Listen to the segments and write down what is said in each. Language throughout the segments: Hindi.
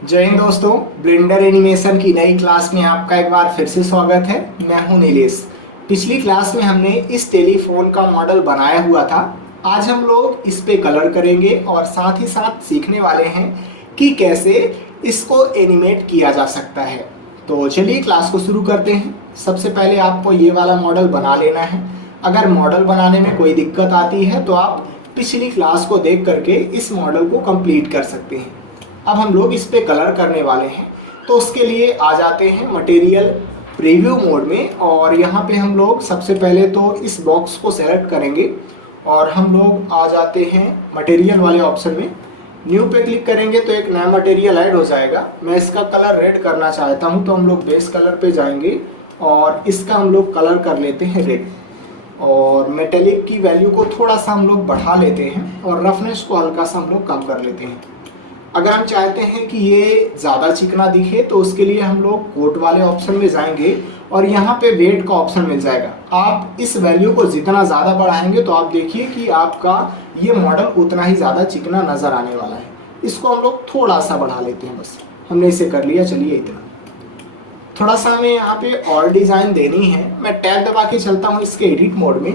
जय हिंद दोस्तों। ब्लेंडर एनिमेशन की नई क्लास में आपका एक बार फिर से स्वागत है। मैं हूं नीलेश। पिछली क्लास में हमने इस टेलीफोन का मॉडल बनाया हुआ था। आज हम लोग इस पे कलर करेंगे और साथ ही साथ सीखने वाले हैं कि कैसे इसको एनिमेट किया जा सकता है। तो चलिए क्लास को शुरू करते हैं। सबसे पहले आपको ये वाला मॉडल बना लेना है। अगर मॉडल बनाने में कोई दिक्कत आती है तो आप पिछली क्लास को देख करके इस मॉडल को कंप्लीट कर सकते हैं। अब हम लोग इस पे कलर करने वाले हैं, तो उसके लिए आ जाते हैं मटेरियल प्रीव्यू मोड में। और यहाँ पे हम लोग सबसे पहले तो इस बॉक्स को सेलेक्ट करेंगे और हम लोग आ जाते हैं मटेरियल वाले ऑप्शन में। न्यू पे क्लिक करेंगे तो एक नया मटेरियल ऐड हो जाएगा। मैं इसका कलर रेड करना चाहता हूँ, तो हम लोग बेस कलर पे जाएंगे और इसका हम लोग कलर कर लेते हैं रेड। और मेटेलिक की वैल्यू को थोड़ा सा हम लोग बढ़ा लेते हैं और रफनेस को हल्का सा हम लोग कम कर लेते हैं। अगर हम चाहते हैं कि ये ज़्यादा चिकना दिखे तो उसके लिए हम लोग कोट वाले ऑप्शन में जाएंगे और यहाँ पे वेट का ऑप्शन मिल जाएगा। आप इस वैल्यू को जितना ज़्यादा बढ़ाएंगे तो आप देखिए कि आपका ये मॉडल उतना ही ज़्यादा चिकना नज़र आने वाला है। इसको हम लोग थोड़ा सा बढ़ा लेते हैं, बस हमने इसे कर लिया। चलिए इतना। थोड़ा सा हमें यहाँ पे और डिज़ाइन देनी है। मैं टैब दबा के चलता हूँ इसके एडिट मोड में।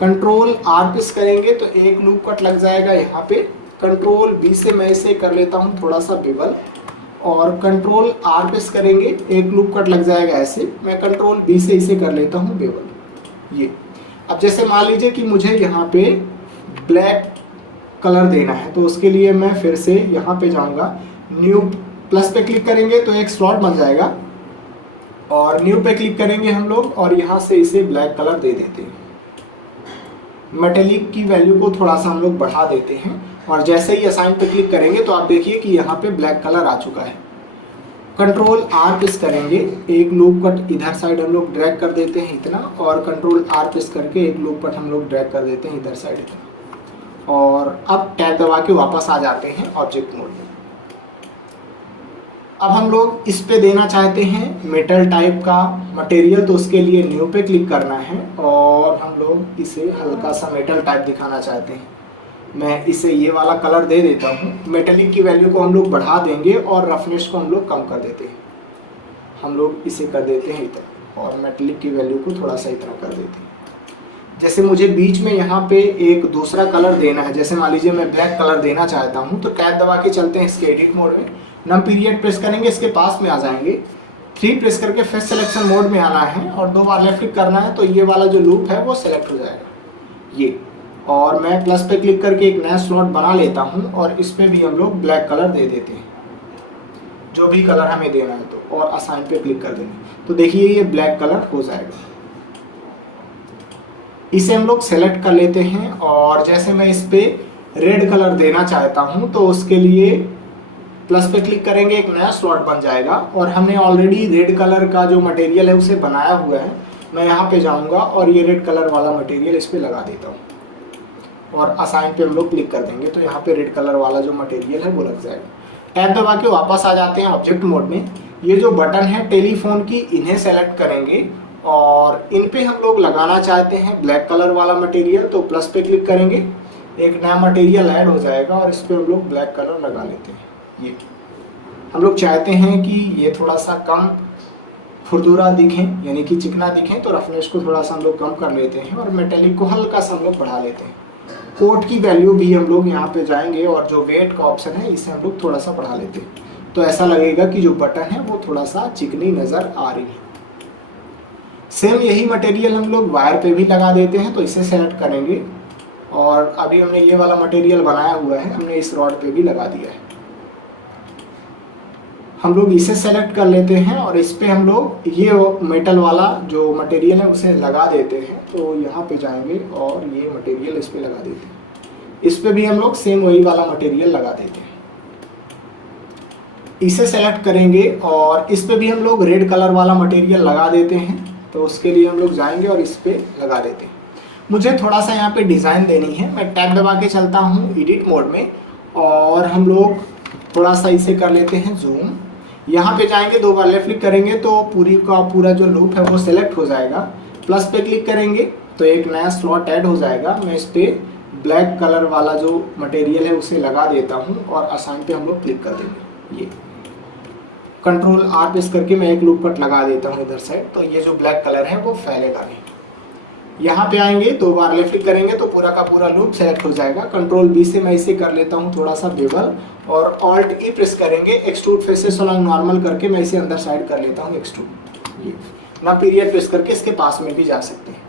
कंट्रोल आर प्रेस करेंगे तो एक लूप कट लग जाएगा यहाँ पे। कंट्रोल बी से मैं इसे कर लेता हूँ थोड़ा सा बेवल और कंट्रोल आर प्रेस करेंगे, एक लूप कट लग जाएगा ऐसे। मैं कंट्रोल बी से इसे कर लेता हूँ बेवल। ये अब जैसे मान लीजिए कि मुझे यहाँ पे ब्लैक कलर देना है, तो उसके लिए मैं फिर से यहाँ पे जाऊँगा। न्यू प्लस पे क्लिक करेंगे तो एक स्लॉट बन जाएगा और न्यू पे क्लिक करेंगे हम लोग और यहाँ से इसे ब्लैक कलर दे देते हैं। मेटेलिक की वैल्यू को थोड़ा सा हम लोग बढ़ा देते हैं और जैसे ही असाइन पे क्लिक करेंगे तो आप देखिए कि यहाँ पे ब्लैक कलर आ चुका है। कंट्रोल आर प्रेस करेंगे, एक लूप कट इधर साइड हम लोग ड्रैग कर देते हैं इतना, और कंट्रोल आर प्रेस करके एक लूप कट हम लोग ड्रैग कर देते हैं इधर साइड इतना। और अब टैब दबा के वापस आ जाते हैं ऑब्जेक्ट मोड में। अब हम लोग इस पे देना चाहते हैं मेटल टाइप का मटेरियल, तो उसके लिए न्यू पे क्लिक करना है और हम लोग इसे हल्का सा मेटल टाइप दिखाना चाहते हैं। मैं इसे ये वाला कलर दे देता हूँ। मेटेलिक की वैल्यू को हम लोग बढ़ा देंगे और रफनेस को हम लोग कम कर देते हैं। हम लोग इसे कर देते हैं इतना और मेटेलिक की वैल्यू को थोड़ा सा इतना कर देते हैं। जैसे मुझे बीच में यहाँ पे एक दूसरा कलर देना है, जैसे मान लीजिए मैं ब्लैक कलर देना चाहता हूँ, तो टैब दबा के चलते हैं इसके एडिट मोड में। नम पीरियड प्रेस करेंगे, इसके पास में आ जाएंगे। 3 प्रेस करके फेस सिलेक्शन मोड में आना है और 2 बार लेफ्ट क्लिक करना है, तो ये वाला जो लूप है वो सिलेक्ट हो जाएगा ये। और मैं प्लस पे क्लिक करके एक नया स्लॉट बना लेता हूँ और इस पे भी हम लोग ब्लैक कलर दे देते हैं, जो भी कलर हमें देना है तो, और असाइन पे क्लिक कर देंगे तो देखिए ये ब्लैक कलर हो जाएगा। इसे हम लोग सेलेक्ट कर लेते हैं और जैसे मैं इस पे रेड कलर देना चाहता हूँ तो उसके लिए प्लस पे क्लिक करेंगे, एक नया स्लॉट बन जाएगा और हमने ऑलरेडी रेड कलर का जो मटेरियल है उसे बनाया हुआ है। मैं यहाँ पे जाऊँगा और ये रेड कलर वाला मटेरियल इस पे लगा देता हूँ और असाइन पे हम लोग क्लिक कर देंगे तो यहाँ पे रेड कलर वाला जो मटेरियल है वो लग जाएगा। टैब दबा के वापस आ जाते हैं ऑब्जेक्ट मोड में। ये जो बटन है टेलीफोन की, इन्हें सेलेक्ट करेंगे और इन पे हम लोग लगाना चाहते हैं ब्लैक कलर वाला मटेरियल, तो प्लस पे क्लिक करेंगे, एक नया मटेरियल ऐड हो जाएगा और इस पे हम लोग ब्लैक कलर लगा लेते हैं। ये हम लोग चाहते हैं कि ये थोड़ा सा कम खुरदुरा दिखें, यानी कि चिकना दिखें, तो रफनेस को थोड़ा सा हम लोग कम कर लेते हैं और मेटेलिक को हल्का सा हम लोग बढ़ा लेते हैं। कोट की वैल्यू भी हम लोग यहाँ पे जाएंगे और जो वेट का ऑप्शन है इसे हम लोग थोड़ा सा बढ़ा लेते हैं, तो ऐसा लगेगा कि जो बटन है वो थोड़ा सा चिकनी नज़र आ रही है। सेम यही मटेरियल हम लोग वायर पे भी लगा देते हैं, तो इसे सेलेक्ट करेंगे और अभी हमने ये वाला मटेरियल बनाया हुआ है, हमने इस रॉड पे भी लगा दिया है। हम लोग इसे सेलेक्ट कर लेते हैं और इस पे हम लोग ये मेटल वाला जो मटेरियल है उसे लगा देते हैं, तो यहाँ पे जाएंगे और ये मटेरियल इस पे लगा देते हैं। इस पे भी हम लोग सेम वही वाला मटेरियल लगा देते हैं। इसे सेलेक्ट करेंगे और इस पे भी हम लोग रेड कलर वाला मटेरियल लगा देते हैं, तो उसके लिए हम लोग जाएंगे और इस पे लगा देते हैं। मुझे थोड़ा सा यहाँ पे डिज़ाइन देनी है। मैं टैब दबा के चलता हूँ एडिट मोड में और हम लोग थोड़ा सा इसे कर लेते हैं जूम। यहाँ पे जाएंगे, 2 बार लेफ्ट क्लिक करेंगे तो पूरी का पूरा जो लूप है वो सिलेक्ट हो जाएगा। प्लस पे क्लिक करेंगे तो एक नया स्लॉट ऐड हो जाएगा। मैं इस पे ब्लैक कलर वाला जो मटेरियल है उसे लगा देता हूँ और असाइन पे हम लोग क्लिक कर देंगे ये। कंट्रोल आर प्रेस करके मैं एक लूप कट लगा देता हूँ इधर साइड, तो ये जो ब्लैक कलर है वो फैलेगा नहीं। यहाँ पे आएंगे 2 बार लेफ्ट क्लिक करेंगे तो पूरा का पूरा लूप सेलेक्ट हो जाएगा। कंट्रोल बी से मैं इसे कर लेता हूँ थोड़ा सा बेवल, और ऑल्ट ई प्रेस करेंगे एक्सट्रूड फेसेस अलोंग नॉर्मल करके मैं इसे अंदर साइड कर लेता हूँ एक्सट्रूड। ये ना पीरियड प्रेस करके इसके पास में भी जा सकते हैं।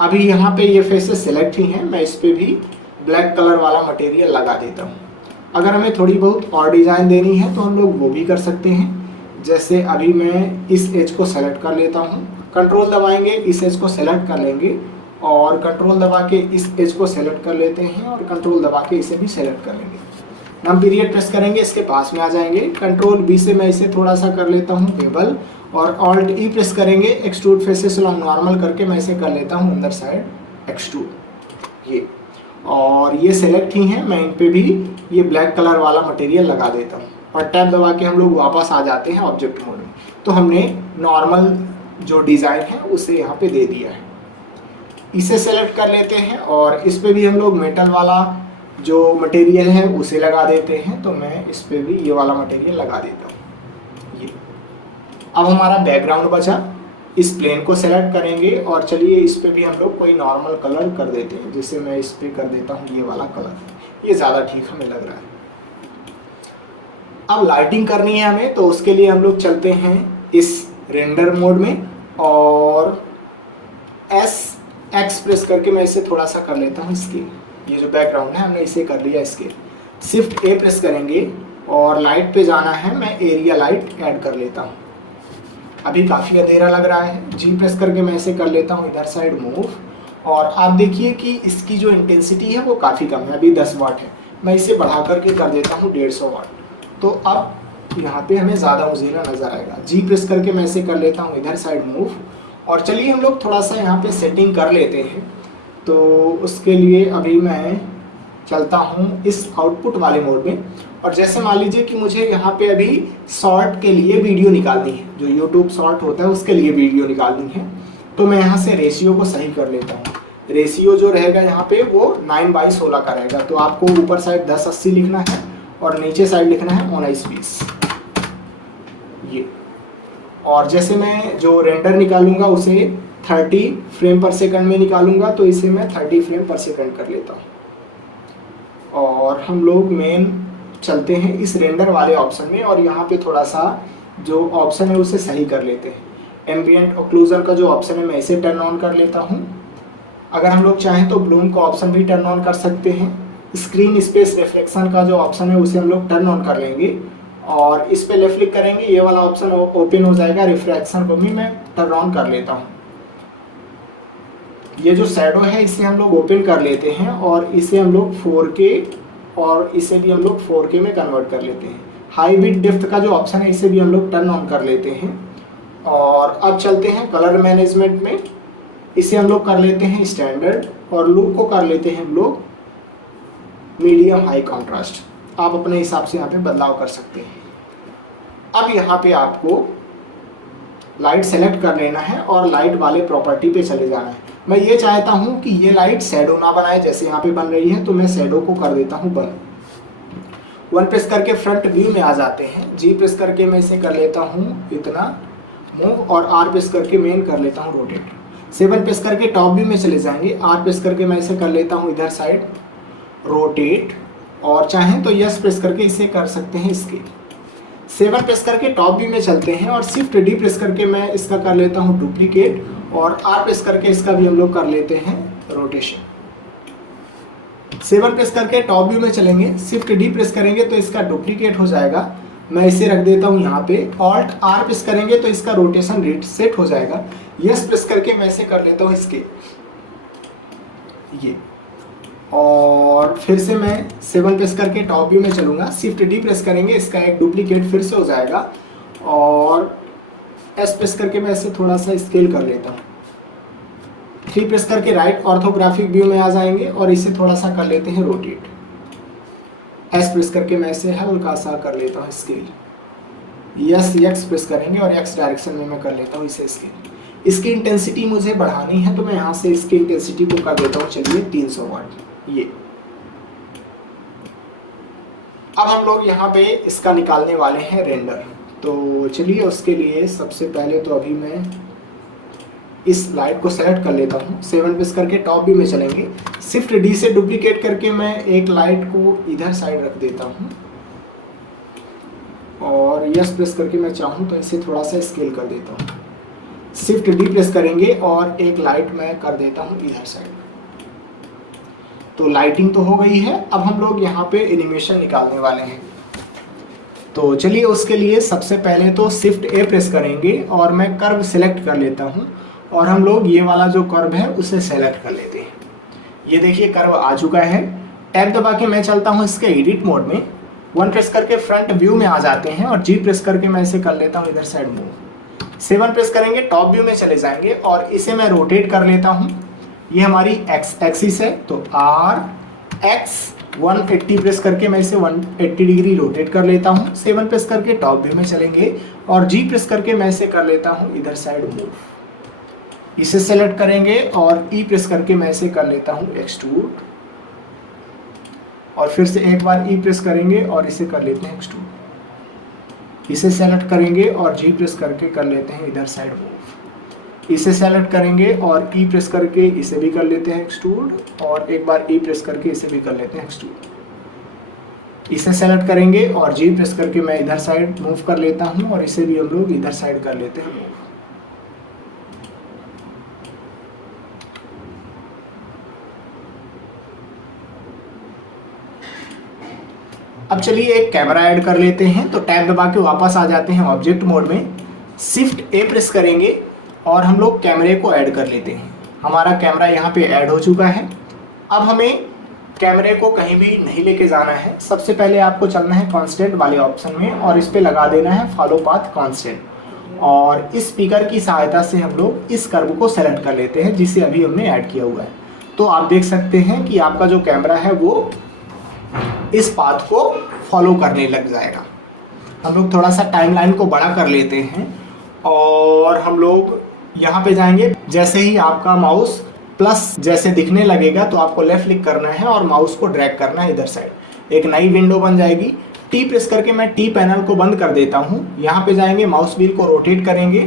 अभी यहाँ पे ये फेसेस सेलेक्ट ही हैं, मैं इस पर भी ब्लैक कलर वाला मटेरियल लगा देता हूँ। अगर हमें थोड़ी बहुत और डिज़ाइन देनी है तो हम लोग वो भी कर सकते हैं। जैसे अभी मैं इस एज को सेलेक्ट कर लेता हूँ, कंट्रोल दबाएंगे इस एज को सेलेक्ट कर लेंगे, और कंट्रोल दबा के इस एज को सेलेक्ट कर लेते हैं, और कंट्रोल दबा के इसे भी सेलेक्ट कर लेंगे। नम पीरियड प्रेस करेंगे इसके पास में आ जाएंगे। कंट्रोल बी से मैं इसे थोड़ा सा कर लेता हूँ बेवल, और ऑल्ट ई प्रेस करेंगे एक्सट्रूड फेसेस अलोंग नॉर्मल करके मैं इसे कर लेता हूँ अंदर साइड एक्सट्रूड। ये और ये सेलेक्ट ही हैं, मैं इन पे भी ये ब्लैक कलर वाला मटेरियल लगा देता हूँ, और टैब दबा के हम लोग वापस आ जाते हैं ऑब्जेक्ट मोड में। तो हमने नॉर्मल जो डिज़ाइन है उसे यहाँ पे दे दिया है। इसे सेलेक्ट कर लेते हैं और इस पे भी हम लोग मेटल वाला जो मटेरियल है उसे लगा देते हैं। तो मैं इस पे भी ये वाला मटेरियल लगा देता हूँ। ये अब हमारा बैकग्राउंड बचा। इस प्लेन को सेलेक्ट करेंगे और चलिए इस पे भी हम लोग कोई नॉर्मल कलर कर देते हैं। जैसे मैं इस पे कर देता हूँ ये वाला कलर, ये ज़्यादा ठीक हमें लग रहा है। अब लाइटिंग करनी है हमें, तो उसके लिए हम लोग चलते हैं इस रेंडर मोड में, और एक्स प्रेस करके मैं इसे थोड़ा सा कर लेता हूँ स्केल। ये जो बैकग्राउंड है हमने इसे कर लिया स्केल। शिफ्ट ए प्रेस करेंगे और लाइट पे जाना है, मैं एरिया लाइट ऐड कर लेता हूँ। अभी काफ़ी अंधेरा लग रहा है, जी प्रेस करके मैं इसे कर लेता हूँ इधर साइड मूव, और आप देखिए कि इसकी जो इंटेंसिटी है वो काफ़ी कम है, अभी 10 वाट है। मैं इसे बढ़ा करके कर देता हूँ 150 वाट, तो अब यहाँ पे हमें ज़्यादा उजीला नज़र आएगा। जी प्रेस करके मैं इसे कर लेता हूँ इधर साइड मूव, और चलिए हम लोग थोड़ा सा यहाँ पे सेटिंग कर लेते हैं। तो उसके लिए अभी मैं चलता हूँ इस आउटपुट वाले मोड में, और जैसे मान लीजिए कि मुझे यहाँ पे अभी शॉर्ट के लिए वीडियो निकालनी है, जो यूट्यूब शॉर्ट होता है उसके लिए वीडियो निकालनी है, तो मैं यहाँ से रेशियो को सही कर लेता हूँ। रेशियो जो रहेगा यहाँ पे वो 9/16 का रहेगा। तो आपको ऊपर साइड 1080 लिखना है और नीचे साइड लिखना है 1920। ये और जैसे मैं जो रेंडर निकालूंगा उसे 30 फ्रेम पर सेकंड में निकालूंगा, तो इसे मैं 30 फ्रेम पर सेकंड कर लेता हूँ। और हम लोग मेन चलते हैं इस रेंडर वाले ऑप्शन में, और यहाँ पे थोड़ा सा जो ऑप्शन है उसे सही कर लेते हैं। एम्बिएंट ऑक्लूजन का जो ऑप्शन है मैं इसे टर्न ऑन कर लेता हूँ। अगर हम लोग चाहें तो ब्लूम का ऑप्शन भी टर्न ऑन कर सकते हैं। स्क्रीन स्पेस रिफ्लेक्शन का जो ऑप्शन है उसे हम लोग टर्न ऑन कर लेंगे, और इस पे लेफ्ट क्लिक करेंगे, ये वाला ऑप्शन ओपन हो जाएगा। रिफ्लेक्शन को भी मैं टर्न ऑन कर लेता हूँ। ये जो शैडो है इसे हम लोग ओपन कर लेते हैं, और इसे हम लोग 4K और इसे भी हम लोग 4K में कन्वर्ट कर लेते हैं। हाई बिट डेप्थ का जो ऑप्शन है इसे भी हम लोग टर्न ऑन कर लेते हैं। और अब चलते हैं कलर मैनेजमेंट में, इसे हम लोग कर लेते हैं स्टैंडर्ड, और लुक को कर लेते हैं हम लोग मीडियम हाई कॉन्ट्रास्ट। आप अपने हिसाब से यहाँ पे बदलाव कर सकते हैं। अब यहाँ पे आपको लाइट सेलेक्ट कर लेना है और लाइट वाले प्रॉपर्टी पे चले जाना है। मैं ये चाहता हूँ कि ये लाइट शैडो ना बनाए, जैसे यहाँ पे बन रही है, तो मैं शैडो को कर देता हूँ बंद। 1 प्रेस करके फ्रंट व्यू में आ जाते हैं। जी प्रेस करके मैं इसे कर लेता हूँ इतना मूव, और आर प्रेस करके मेन कर लेता हूँ रोटेट। 7 प्रेस करके टॉप व्यू में चले जाएंगे। आर प्रेस करके मैं इसे कर लेता हूँ इधर साइड रोटेट, और चाहें तो यस प्रेस करके इसे कर सकते हैं स्केल। 7 प्रेस करके टॉप व्यू में चलते हैं, और शिफ्ट डी प्रेस करके मैं इसका कर लेता हूँ डुप्लीकेट, और आर प्रेस करके इसका भी हम लोग कर लेते हैं रोटेशन। 7 प्रेस करके टॉप व्यू में चलेंगे, शिफ्ट डी प्रेस करेंगे तो इसका डुप्लीकेट हो जाएगा। मैं इसे रख देता हूँ यहाँ पे। ऑल्ट आर प्रेस करेंगे तो इसका रोटेशन रेट सेट हो जाएगा। यस प्रेस करके मैं इसे कर लेता हूँ इसके ये, और फिर से मैं 7 प्रेस करके टॉप व्यू में चलूँगा। शिफ्ट डी प्रेस करेंगे, इसका एक डुप्लीकेट फिर से हो जाएगा, और एस प्रेस करके मैं इसे थोड़ा सा स्केल कर लेता हूँ। 3 प्रेस करके राइट ऑर्थोग्राफिक व्यू में आ जाएंगे, और इसे थोड़ा सा कर लेते हैं रोटेट। एस प्रेस करके मैं इसे हल्का सा कर लेता हूँ स्केल। यस एक्स प्रेस करेंगे और एक्स डायरेक्शन में मैं कर लेता हूँ इसे स्केल। इसकी इंटेंसिटी मुझे बढ़ानी है, तो मैं यहाँ से इसकी इंटेंसिटी को कर देता हूँ चलिए 300 वाट। ये अब हम लोग यहाँ पे इसका निकालने वाले हैं रेंडर। तो चलिए उसके लिए सबसे पहले तो अभी मैं इस लाइट को सेलेक्ट कर लेता हूँ। 7 प्रेस करके टॉप व्यू में चलेंगे। शिफ्ट डी से डुप्लीकेट करके मैं एक लाइट को इधर साइड रख देता हूँ और यस प्रेस करके मैं चाहूँ तो इसे थोड़ा सा स्केल कर देता हूँ। शिफ्ट डी प्रेस करेंगे और एक लाइट मैं कर देता हूँ इधर साइड। तो लाइटिंग तो हो गई है। अब हम लोग यहाँ पे एनिमेशन निकालने वाले हैं। तो चलिए उसके लिए सबसे पहले तो शिफ्ट ए प्रेस करेंगे और मैं कर्व सिलेक्ट कर लेता हूँ और हम लोग ये वाला जो कर्व है उसे सेलेक्ट कर लेते हैं। ये देखिए कर्व आ चुका है। टैब दबा के मैं चलता हूँ इसके एडिट मोड में। 1 प्रेस करके फ्रंट व्यू में आ जाते हैं और जी प्रेस करके मैं इसे कर लेता हूँ इधर साइड मूव। 7 प्रेस करेंगे टॉप व्यू में चले जाएंगे और इसे मैं रोटेट कर लेता हूँ। ये हमारी एक्स एक्सिस है तो आर एक्स 180 प्रेस करके मैं इसे 180 डिग्री रोटेट कर लेता हूँ। 7 प्रेस करके टॉप व्यू में चलेंगे और जी प्रेस करके मैं इसे कर लेता हूँ इधर साइड मूव। इसे सेलेक्ट करेंगे और ई प्रेस करके मैं इसे कर लेता हूँ एक्सट्रूड और फिर से एक बार ई प्रेस करेंगे और इसे कर लेते हैं एक्सट्रूड। इसे सेलेक्ट करेंगे और जी प्रेस करके कर लेते हैं इधर साइड मूव। इसे सेलेक्ट करेंगे और ई प्रेस करके इसे भी कर लेते हैं एक्सट्रूड और एक बार ई प्रेस करके इसे भी कर लेते हैं एक्सट्रूड। इसे सेलेक्ट करेंगे और जी प्रेस करके मैं इधर साइड मूव कर लेता हूँ और इसे भी हम लोग इधर साइड कर लेते हैं मूव। अब चलिए एक कैमरा ऐड कर लेते हैं। तो टैब दबा के वापस आ जाते हैं ऑब्जेक्ट मोड में। शिफ्ट ए प्रेस करेंगे और हम लोग कैमरे को ऐड कर लेते हैं। हमारा कैमरा यहाँ पे ऐड हो चुका है। अब हमें कैमरे को कहीं भी नहीं लेके जाना है। सबसे पहले आपको चलना है कांस्टेंट वाले ऑप्शन में और इस पे लगा देना है फॉलो पाथ कांस्टेंट और इस स्पीकर की सहायता से हम लोग इस कर्व को सेलेक्ट कर लेते हैं जिसे अभी हमने ऐड किया हुआ है। तो आप देख सकते हैं कि आपका जो कैमरा है वो इस पाथ को फॉलो करने लग जाएगा। हम लोग थोड़ा सा टाइमलाइन को बड़ा कर लेते हैं और हम लोग यहाँ पे जाएंगे। जैसे ही आपका माउस प्लस जैसे दिखने लगेगा तो आपको लेफ्ट क्लिक करना है और माउस को ड्रैग करना है इधर साइड। एक नई विंडो बन जाएगी। टी प्रेस करके मैं टी पैनल को बंद कर देता हूँ। यहाँ पे जाएंगे, माउस व्हील को रोटेट करेंगे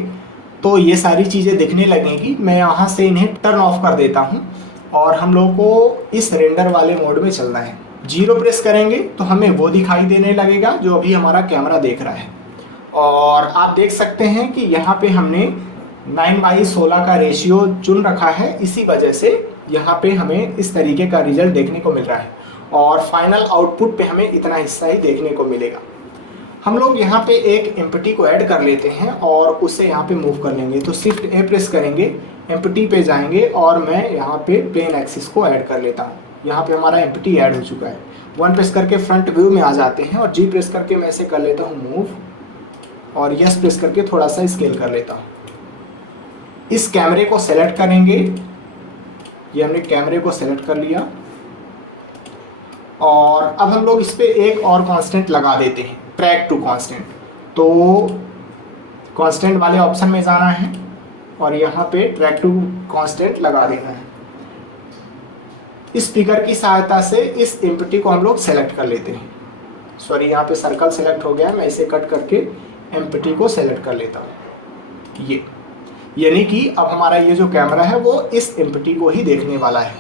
तो ये सारी चीज़ें दिखने लगेंगी। मैं यहाँ से इन्हें टर्न ऑफ कर देता हूँ और हम लोग को इस रेंडर वाले मोड में चलना है। 0 प्रेस करेंगे तो हमें वो दिखाई देने लगेगा जो अभी हमारा कैमरा देख रहा है। और आप देख सकते हैं कि यहाँ पे हमने 9:16 का रेशियो चुन रखा है। इसी वजह से यहाँ पे हमें इस तरीके का रिजल्ट देखने को मिल रहा है और फाइनल आउटपुट पे हमें इतना हिस्सा ही देखने को मिलेगा। हम लोग यहाँ पे एक एम्प्टी को ऐड कर लेते हैं और उसे यहाँ पे मूव कर लेंगे। तो शिफ्ट ए प्रेस करेंगे, एम्प्टी पे जाएंगे और मैं यहाँ पे प्लेन एक्सिस को ऐड कर लेता हूँ। यहाँ पे हमारा एम्प्टी ऐड हो चुका है। 1 प्रेस करके फ्रंट व्यू में आ जाते हैं और जी प्रेस करके मैं इसे कर लेता हूँ मूव और यस प्रेस करके थोड़ा सा स्केल कर लेता हूँ। इस कैमरे को सेलेक्ट करेंगे। ये हमने कैमरे को सेलेक्ट कर लिया और अब हम लोग इस पे एक और कांस्टेंट लगा देते हैं, ट्रैक टू कांस्टेंट। तो कांस्टेंट वाले ऑप्शन में जाना है और यहाँ पे ट्रैक टू कांस्टेंट लगा देना है। इस स्पीकर की सहायता से इस एम्प्टी को हम लोग सेलेक्ट कर लेते हैं। सॉरी, यहाँ पे सर्कल सेलेक्ट हो गया है। मैं इसे कट करके एम्प्टी को सेलेक्ट कर लेता हूँ। ये यानी कि अब हमारा ये जो कैमरा है वो इस एम्प्टी को ही देखने वाला है।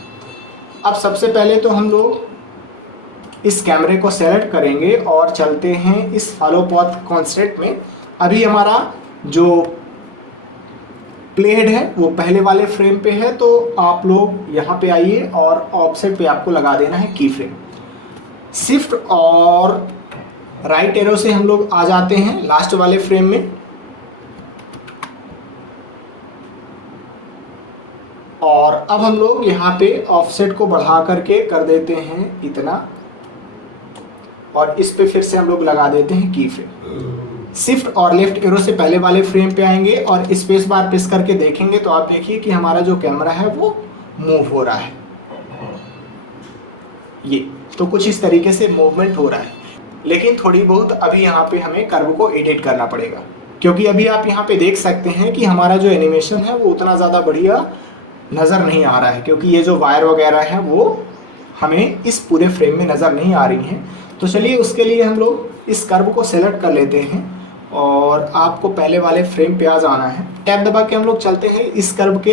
अब सबसे पहले तो हम लोग इस कैमरे को सेलेक्ट करेंगे और चलते हैं इस फॉलो पाथ कांस्टेंट में। अभी हमारा जो प्ले हेड है वो पहले वाले फ्रेम पे है तो आप लोग यहाँ पे आइए और ऑफसेट पे आपको लगा देना है की फ्रेम। शिफ्ट और राइट एरो से हम लोग आ जाते हैं लास्ट वाले फ्रेम में और अब हम लोग यहाँ पे ऑफसेट को बढ़ा करके कर देते हैं इतना और इस पे फिर से हम लोग लगा देते हैं की फ्रेम। शिफ्ट और लेफ्ट एरो से पहले वाले फ्रेम पे आएंगे और स्पेस बार प्रेस करके देखेंगे तो आप देखिए कि हमारा जो कैमरा है वो मूव हो रहा है। ये तो कुछ इस तरीके से मूवमेंट हो रहा है, लेकिन थोड़ी बहुत अभी यहाँ पे हमें कर्व को एडिट करना पड़ेगा क्योंकि अभी आप यहाँ पे देख सकते हैं कि हमारा जो एनिमेशन है वो उतना ज़्यादा बढ़िया नज़र नहीं आ रहा है क्योंकि ये जो वायर वगैरह है वो हमें इस पूरे फ्रेम में नज़र नहीं आ रही हैं। तो चलिए उसके लिए हम लोग इस कर्व को सेलेक्ट कर लेते हैं और आपको पहले वाले फ्रेम पे आ जाना है। टैब दबा के हम लोग चलते हैं इस कर्व के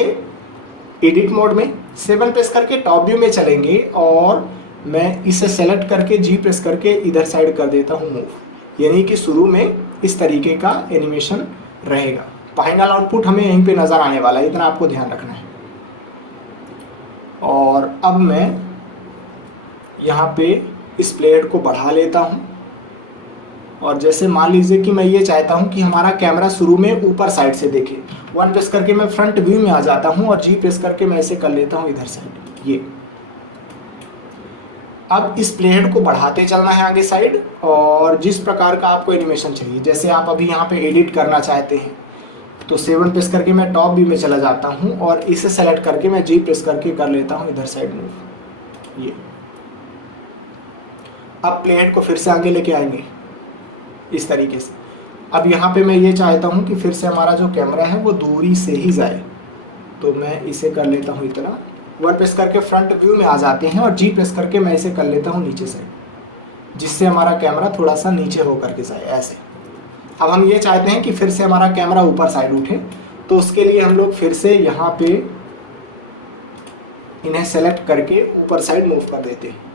एडिट मोड में। 7 प्रेस करके टॉप व्यू में चलेंगे और मैं इसे सेलेक्ट करके जी प्रेस करके इधर साइड कर देता हूँ मूव, यानी कि शुरू में इस तरीके का एनिमेशन रहेगा। फाइनल आउटपुट हमें यहीं पे नज़र आने वाला है, इतना आपको ध्यान रखना है। और अब मैं यहाँ पे इस प्लेट को बढ़ा लेता हूँ और जैसे मान लीजिए कि मैं ये चाहता हूँ कि हमारा कैमरा शुरू में ऊपर साइड से देखे। 1 प्रेस करके मैं फ्रंट व्यू में आ जाता हूँ और जी प्रेस करके मैं इसे कर लेता हूँ इधर साइड। ये अब इस प्लेट को बढ़ाते चलना है आगे साइड, और जिस प्रकार का आपको एनिमेशन चाहिए, जैसे आप अभी यहाँ पे एडिट करना चाहते हैं तो 7 प्रेस करके मैं टॉप व्यू में चला जाता हूँ और इसे सेलेक्ट करके मैं जी प्रेस करके कर लेता हूँ इधर साइड मूव। ये अब प्लेट को फिर से आगे लेके आएंगे इस तरीके से। अब यहाँ पे मैं ये चाहता हूँ कि फिर से हमारा जो कैमरा है वो दूरी से ही जाए, तो मैं इसे कर लेता हूँ इतना। 1 प्रेस करके फ्रंट व्यू में आ जाते हैं और जी प्रेस करके मैं इसे कर लेता हूँ नीचे साइड, जिससे हमारा कैमरा थोड़ा सा नीचे हो करके जाए ऐसे। अब हम ये चाहते हैं कि फिर से हमारा कैमरा ऊपर साइड उठे, तो उसके लिए हम लोग फिर से यहाँ पे इन्हें सेलेक्ट करके ऊपर साइड मूव कर देते हैं।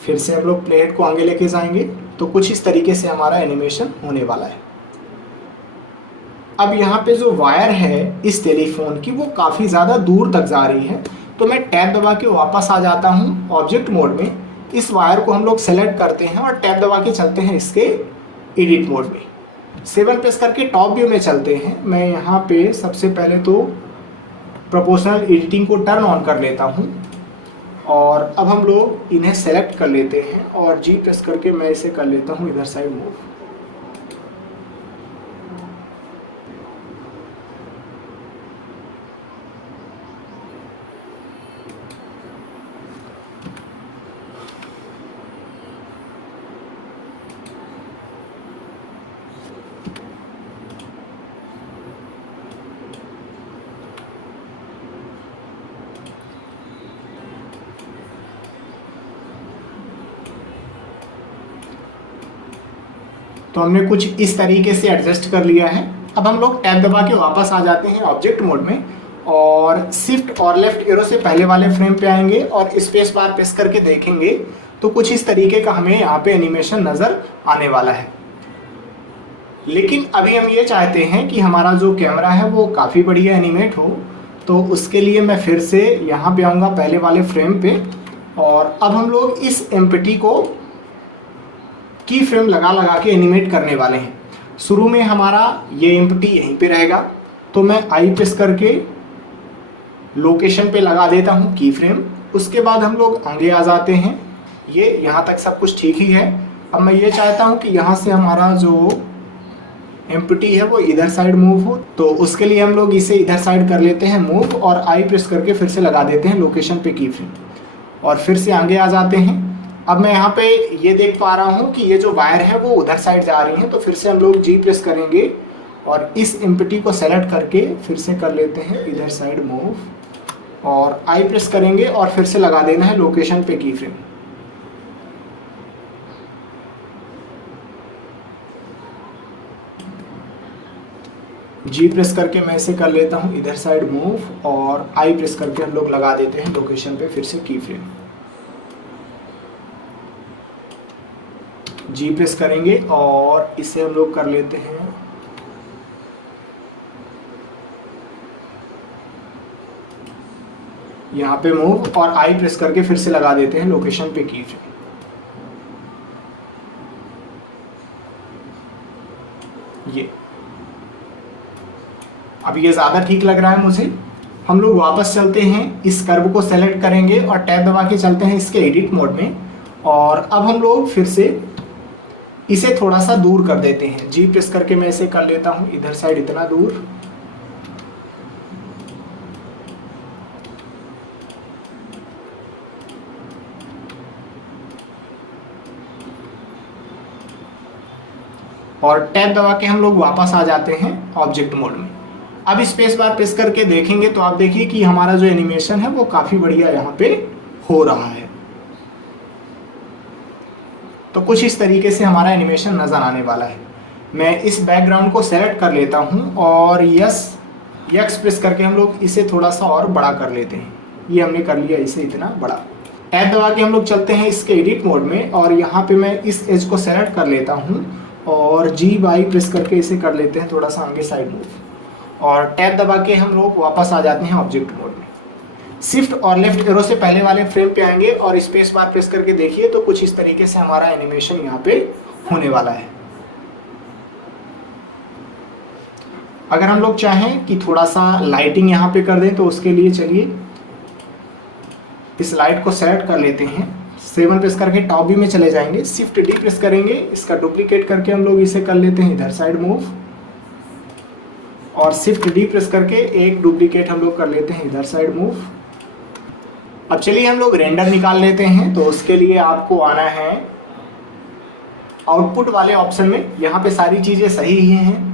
फिर से हम लोग प्लेट को आगे लेके जाएंगे तो कुछ इस तरीके से हमारा एनिमेशन होने वाला है। अब यहाँ पे जो वायर है इस टेलीफोन की वो काफ़ी ज़्यादा दूर तक जा रही है, तो मैं टैब दबा के वापस आ जाता हूँ ऑब्जेक्ट मोड में। इस वायर को हम लोग सेलेक्ट करते हैं और टैब दबा के चलते हैं इसके एडिट मोड में। 7 प्रेस करके टॉप व्यू में चलते हैं। मैं यहाँ पे सबसे पहले तो प्रोपोर्शनल एडिटिंग को टर्न ऑन कर लेता हूँ और अब हम लोग इन्हें सेलेक्ट कर लेते हैं और जी प्रेस करके मैं इसे कर लेता हूँ इधर साइड मूव। तो हमने कुछ इस तरीके से एडजस्ट कर लिया है। अब हम लोग टैब दबा के वापस आ जाते हैं ऑब्जेक्ट मोड में और शिफ्ट और लेफ्ट एरो से पहले वाले फ्रेम पे आएंगे और स्पेस बार प्रेस करके देखेंगे तो कुछ इस तरीके का हमें यहाँ पे एनिमेशन नज़र आने वाला है। लेकिन अभी हम ये चाहते हैं कि हमारा जो कैमरा है वो काफ़ी बढ़िया एनिमेट हो, तो उसके लिए मैं फिर से यहाँ पे आऊँगा पहले वाले फ्रेम पे और अब हम लोग इस एम्प्टी को की फ्रेम लगा लगा के एनिमेट करने वाले हैं। शुरू में हमारा ये एम्प्टी यहीं पे रहेगा, तो मैं आई प्रेस करके लोकेशन पे लगा देता हूँ की फ्रेम। उसके बाद हम लोग आगे आ जाते हैं। ये यहाँ तक सब कुछ ठीक ही है। अब मैं ये चाहता हूँ कि यहाँ से हमारा जो एम्प्टी है वो इधर साइड मूव हो, तो उसके लिए हम लोग इसे इधर साइड कर लेते हैं मूव और आई प्रेस करके फिर से लगा देते हैं लोकेशन पे की फ्रेम और फिर से आगे आ जाते हैं। अब मैं यहाँ पे ये देख पा रहा हूँ कि ये जो वायर है वो उधर साइड जा रही है, तो फिर से हम लोग जी प्रेस करेंगे और इस एम्प्टी को सेलेक्ट करके फिर से कर लेते हैं इधर साइड मूव और आई प्रेस करेंगे और फिर से लगा देना है लोकेशन पे की फ्रेम। जी प्रेस करके मैं इसे कर लेता हूँ इधर साइड मूव और आई प्रेस करके हम लोग लगा देते हैं लोकेशन पे फिर से की फ्रेम। जी प्रेस करेंगे और इसे हम लोग कर लेते हैं यहाँ पे मूव और आई प्रेस करके फिर से लगा देते हैं लोकेशन पे की फ्रेम। ये अब ये ज़्यादा ठीक लग रहा है मुझे। हम लोग वापस चलते हैं, इस कर्व को सेलेक्ट करेंगे और टैब दबा के चलते हैं इसके एडिट मोड में और अब हम लोग फिर से इसे थोड़ा सा दूर कर देते हैं। जी प्रेस करके मैं इसे कर लेता हूँ इधर साइड इतना दूर और टैब दबा के हम लोग वापस आ जाते हैं ऑब्जेक्ट मोड में। अब स्पेस बार प्रेस करके देखेंगे तो आप देखिए कि हमारा जो एनिमेशन है वो काफ़ी बढ़िया यहाँ पे हो रहा है। तो कुछ इस तरीके से हमारा एनिमेशन नज़र आने वाला है। मैं इस बैकग्राउंड को सेलेक्ट कर लेता हूँ और यक्स प्रेस करके हम लोग इसे थोड़ा सा और बड़ा कर लेते हैं। ये हमने कर लिया इसे इतना बड़ा। टैब दबा के हम लोग चलते हैं इसके एडिट मोड में और यहाँ पे मैं इस एज को सेलेक्ट कर लेता हूँ और G/Y प्रेस करके इसे कर लेते हैं थोड़ा सा आगे साइड मूव और टैब दबा के हम लोग वापस आ जाते हैं ऑब्जेक्ट मोड में। शिफ्ट और लेफ्ट एरो से पहले वाले फ्रेम पे आएंगे और स्पेस बार प्रेस करके देखिए तो कुछ इस तरीके से हमारा एनिमेशन यहाँ पे होने वाला है। अगर हम लोग चाहें कि थोड़ा सा लाइटिंग यहाँ पे कर दें तो उसके लिए चलिए इस लाइट को सेलेक्ट कर लेते हैं। 7 प्रेस करके टॉप व्यू में चले जाएंगे, शिफ्ट डी प्रेस करेंगे, इसका डुप्लीकेट करके हम लोग इसे कर लेते हैं इधर साइड मूव और शिफ्ट डी प्रेस करके एक डुप्लीकेट हम लोग कर लेते हैं इधर साइड मूव। अब चलिए हम लोग रेंडर निकाल लेते हैं। तो उसके लिए आपको आना है आउटपुट वाले ऑप्शन में, यहाँ पे सारी चीज़ें सही ही हैं।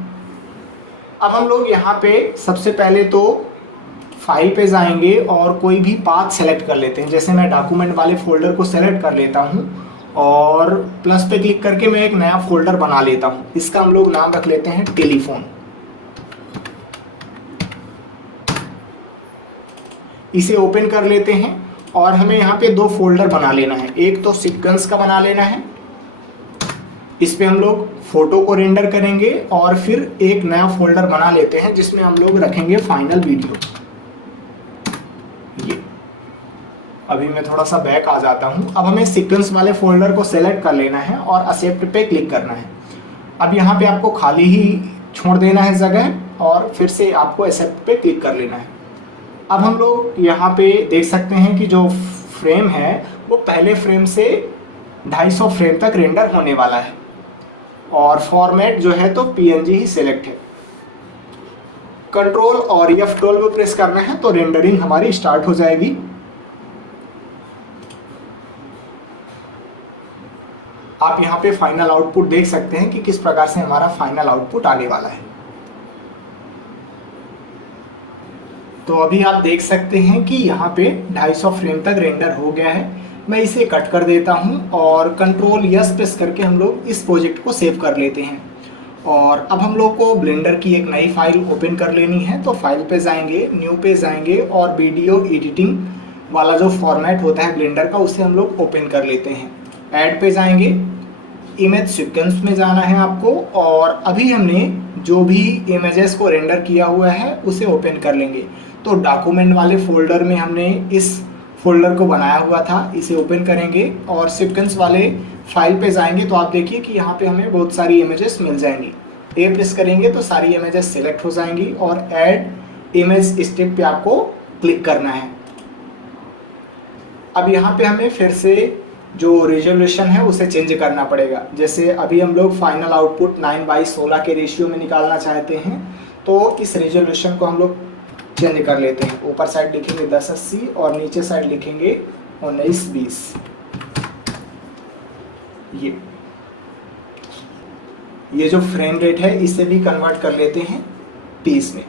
अब हम लोग यहाँ पे सबसे पहले तो फाइल पे जाएंगे और कोई भी पाथ सेलेक्ट कर लेते हैं। जैसे मैं डॉक्यूमेंट वाले फोल्डर को सेलेक्ट कर लेता हूँ और प्लस पे क्लिक करके मैं एक नया फोल्डर बना लेता हूँ। इसका हम लोग नाम रख लेते हैं टेलीफोन। इसे ओपन कर लेते हैं और हमें यहाँ पे 2 फोल्डर बना लेना है। एक तो सीक्वेंस का बना लेना है, इस पे हम लोग फोटो को रेंडर करेंगे और फिर एक नया फोल्डर बना लेते हैं जिसमें हम लोग रखेंगे फाइनल वीडियो। ये अभी मैं थोड़ा सा बैक आ जाता हूँ। अब हमें सीक्वेंस वाले फोल्डर को सेलेक्ट कर लेना है और एक्सेप्ट पे क्लिक करना है। अब यहाँ पे आपको खाली ही छोड़ देना है जगह और फिर से आपको एक्सेप्ट पे क्लिक कर लेना है। अब हम लोग यहाँ पे देख सकते हैं कि जो फ्रेम है वो पहले फ्रेम से 250 फ्रेम तक रेंडर होने वाला है और फॉर्मेट जो है तो PNG ही सिलेक्ट है। कंट्रोल और F12 को प्रेस करना है तो रेंडरिंग हमारी स्टार्ट हो जाएगी। आप यहाँ पे फाइनल आउटपुट देख सकते हैं कि किस प्रकार से हमारा फाइनल आउटपुट आने वाला है। तो अभी आप देख सकते हैं कि यहाँ पे 250 फ्रेम तक रेंडर हो गया है। मैं इसे कट कर देता हूँ और कंट्रोल यस प्रेस करके हम लोग इस प्रोजेक्ट को सेव कर लेते हैं। और अब हम लोग को ब्लेंडर की एक नई फाइल ओपन कर लेनी है। तो फाइल पे जाएंगे, न्यू पे जाएंगे और वीडियो एडिटिंग वाला जो फॉर्मेट होता है ब्लेंडर का उसे हम लोग ओपन कर लेते हैं। ऐड पे जाएंगे, इमेज सीक्वेंस में जाना है आपको और अभी हमने जो भी इमेजेस को रेंडर किया हुआ है उसे ओपन कर लेंगे। तो डॉक्यूमेंट वाले फोल्डर में हमने इस फोल्डर को बनाया हुआ था, इसे ओपन करेंगे और सीक्वेंस वाले फाइल पे जाएंगे तो आप देखिए कि यहाँ पे हमें बहुत सारी इमेजेस मिल जाएंगी। ए प्रेस करेंगे तो सारी इमेजेस सिलेक्ट हो जाएंगी और ऐड इमेज स्टिक पे आपको क्लिक करना है। अब यहाँ पे हमें फिर से जो रेजोल्यूशन है उसे चेंज करना पड़ेगा। जैसे अभी हम लोग फाइनल आउटपुट 9:16 के रेशियो में निकालना चाहते हैं तो इस रेजोल्यूशन को हम लोग चेंज कर लेते हैं। ऊपर साइड लिखेंगे 1080 और नीचे साइड लिखेंगे 1920। ये जो फ्रेम रेट है इसे भी कन्वर्ट कर लेते हैं 30 में।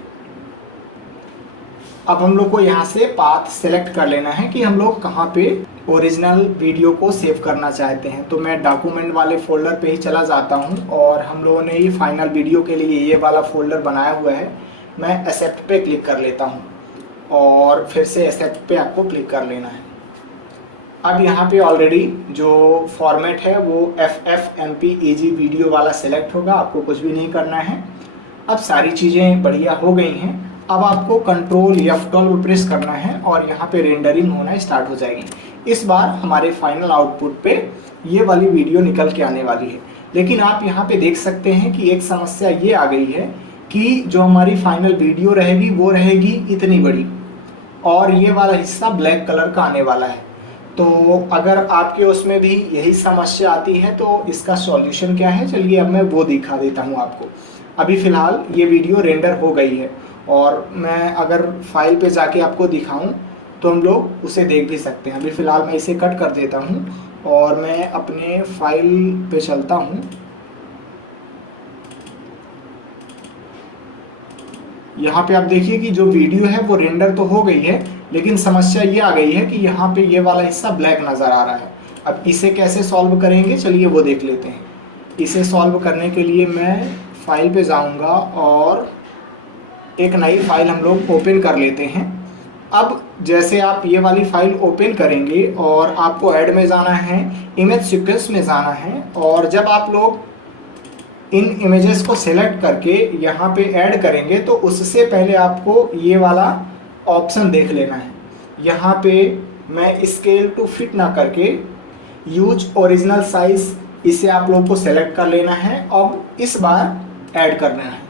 अब हम लोग को यहाँ से पाथ सेलेक्ट कर लेना है कि हम लोग कहाँ पे ओरिजिनल वीडियो को सेव करना चाहते हैं। तो मैं डॉक्यूमेंट वाले फोल्डर पे ही चला जाता हूँ और हम लोगों ने ही फाइनल वीडियो के लिए ये वाला फोल्डर बनाया हुआ है। मैं एक्सेप्ट पे क्लिक कर लेता हूँ और फिर से एक्सेप्ट पे आपको क्लिक कर लेना है। अब यहाँ पे ऑलरेडी जो फॉर्मेट है वो FFmpeg वीडियो वाला सेलेक्ट होगा, आपको कुछ भी नहीं करना है। अब सारी चीज़ें बढ़िया हो गई हैं। अब आपको कंट्रोल F12 प्रेस करना है और यहाँ पे रेंडरिंग होना स्टार्ट हो जाएगी। इस बार हमारे फाइनल आउटपुट पे ये वाली वीडियो निकल के आने वाली है। लेकिन आप यहाँ पे देख सकते हैं कि एक समस्या ये आ गई है कि जो हमारी फाइनल वीडियो रहेगी वो रहेगी इतनी बड़ी और ये वाला हिस्सा ब्लैक कलर का आने वाला है। तो अगर आपके उसमें भी यही समस्या आती है तो इसका सॉल्यूशन क्या है, चलिए अब मैं वो दिखा देता हूँ आपको। अभी फ़िलहाल ये वीडियो रेंडर हो गई है और मैं अगर फाइल पे जाके आपको दिखाऊं तो हम लोग उसे देख भी सकते हैं। अभी फ़िलहाल मैं इसे कट कर देता हूं और मैं अपने फाइल पे चलता हूं यहाँ पे आप देखिए कि जो वीडियो है वो रेंडर तो हो गई है, लेकिन समस्या ये आ गई है कि यहाँ पे ये वाला हिस्सा ब्लैक नज़र आ रहा है। अब इसे कैसे सॉल्व करेंगे, चलिए वो देख लेते हैं। इसे सॉल्व करने के लिए मैं फाइल पे जाऊँगा और एक नई फाइल हम लोग ओपन कर लेते हैं। अब जैसे आप ये वाली फाइल ओपन करेंगे और आपको ऐड में जाना है, इमेज सीक्वेंस में जाना है, और जब आप लोग इन इमेजेस को सेलेक्ट करके यहाँ पे ऐड करेंगे तो उससे पहले आपको ये वाला ऑप्शन देख लेना है। यहाँ पे मैं स्केल टू फिट ना करके यूज ओरिजिनल साइज, इसे आप लोग को सेलेक्ट कर लेना है। अब इस बार ऐड करना है।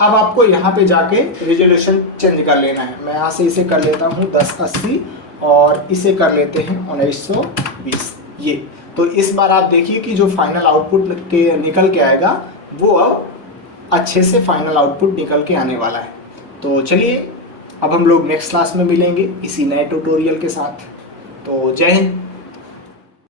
अब आपको यहाँ पे जाके रेजोल्यूशन चेंज कर लेना है। मैं यहाँ से इसे कर लेता हूँ 1080 और इसे कर लेते हैं 1920। ये तो इस बार आप देखिए कि जो फाइनल आउटपुट के निकल के आएगा वो अब अच्छे से फाइनल आउटपुट निकल के आने वाला है। तो चलिए अब हम लोग नेक्स्ट क्लास में मिलेंगे इसी नए ट्यूटोरियल के साथ। तो जय हिंद।